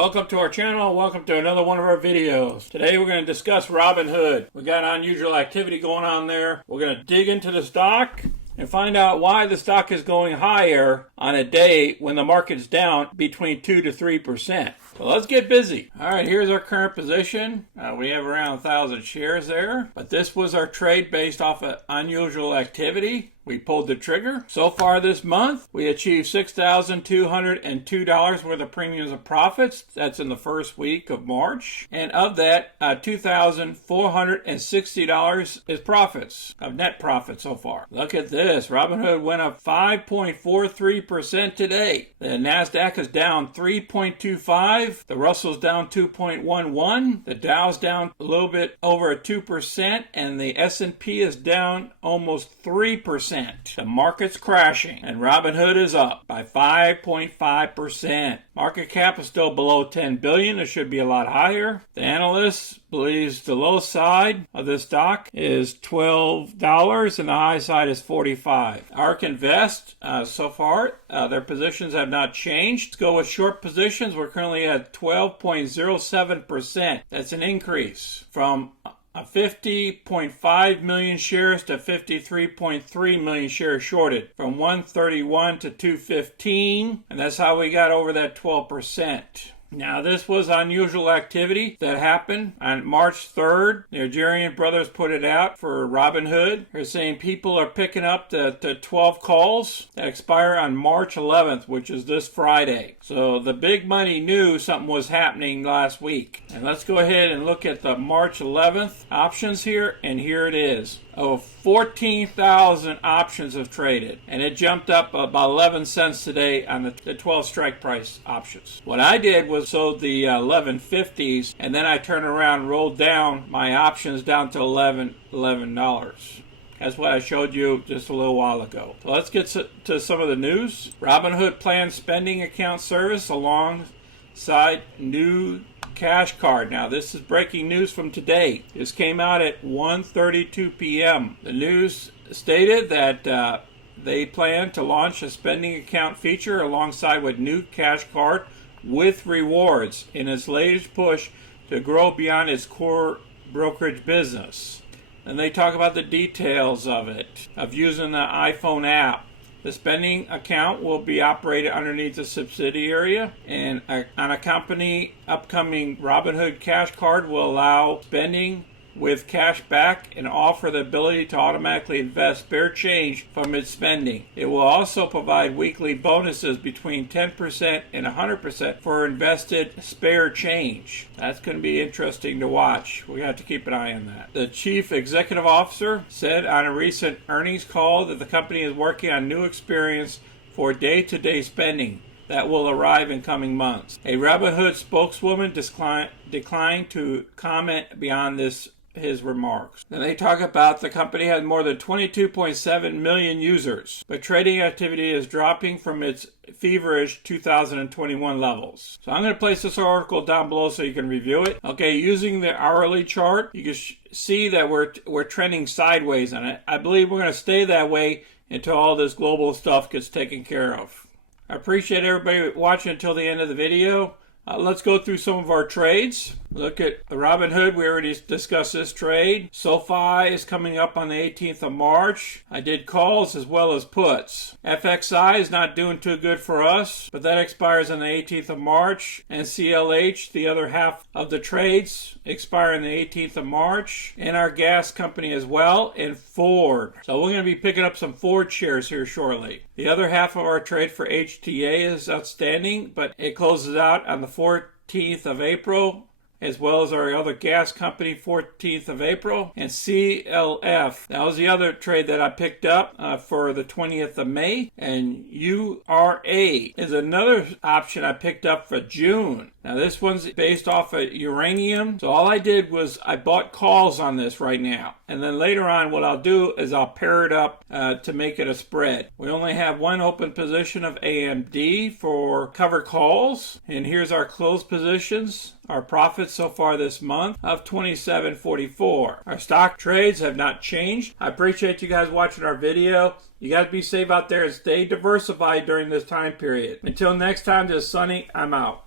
Welcome to our channel. Welcome to another one of our videos. Today we're going to discuss Robinhood. We got unusual activity going on there. We're going to dig into the stock and find out why the stock is going higher on a day when the market's down between 2 to 3%. So let's get busy. All right, here's our current position. We have around 1,000 shares there, but this was our trade based off of unusual activity. We pulled the trigger. So far this month, we achieved $6,202 worth of premiums and profits. That's in the first week of March. And of that, $2,460 is profits, of net profit so far. Look at this. Robinhood went up 5.43% today. The NASDAQ is down 3.25. The Russell's down 2.11. The Dow's down a little bit over 2%. And the S&P is down almost 3%. The market's crashing and Robinhood is up by 5.5%. Market cap is still below $10 billion. It should be a lot higher. The analyst believes the low side of this stock is $12 and the high side is $45. ARK Invest, so far, their positions have not changed. Let's go with short positions. We're currently at 12.07%. That's an increase from 50.5 million shares to 53.3 million shares shorted, from 131 to 215, and that's how we got over that 12%. Now, this was unusual activity that happened on March 3rd. The Nigerian brothers put it out for Robinhood. They're saying people are picking up the 12 calls that expire on March 11th, which is this Friday. So the big money knew something was happening last week. And let's go ahead and look at the March 11th options here, and here it is. Over 14,000 options have traded, and it jumped up about 11 cents today on the 12 strike price options. What I did was sold the 1150s, and then I turned around and rolled down my options down to $11. That's what I showed you just a little while ago. So let's get to some of the news. Robinhood plans spending account service alongside new cash card. Now, this is breaking news from today. This came out at 1:32 p.m. The news stated that they plan to launch a spending account feature alongside with new cash card with rewards in its latest push to grow beyond its core brokerage business. And they talk about the details of it, of using the iPhone app. The spending account will be operated underneath a subsidiary, and on a company upcoming Robinhood Cash Card will allow spending with cash back and offer the ability to automatically invest spare change from its spending. It will also provide weekly bonuses between 10% and 100% for invested spare change. That's going to be interesting to watch. We have to keep an eye on that. The chief executive officer said on a recent earnings call that the company is working on new experience for day-to-day spending that will arrive in coming months. A Robinhood spokeswoman declined to comment beyond his remarks. Then they talk about the company has more than 22.7 million users, but trading activity is dropping from its feverish 2021 levels. So I'm going to place this article down below so you can review it. Okay, using the hourly chart, you can see that we're trending sideways on it. I believe we're going to stay that way until all this global stuff gets taken care of. I appreciate everybody watching until the end of the video. Let's go through some of our trades. Look at the Robinhood. We already discussed this trade. SoFi is coming up on the 18th of March. I did calls as well as puts. FXI is not doing too good for us, but that expires on the 18th of March. And CLH, the other half of the trades, expire on the 18th of March. And our gas company as well, and Ford. So we're going to be picking up some Ford shares here shortly. The other half of our trade for HTA is outstanding, but it closes out on the 14th of April, as well as our other gas company, 14th of April, and CLF. That was the other trade that I picked up for the 20th of May. And URA is another option I picked up for June. Now, this one's based off of uranium. So all I did was I bought calls on this right now. And then later on, what I'll do is I'll pair it up to make it a spread. We only have one open position of AMD for cover calls. And here's our closed positions. Our profits so far this month of $27.44. Our stock trades have not changed. I appreciate you guys watching our video. You guys be safe out there and stay diversified during this time period. Until next time, this is Sonny. I'm out.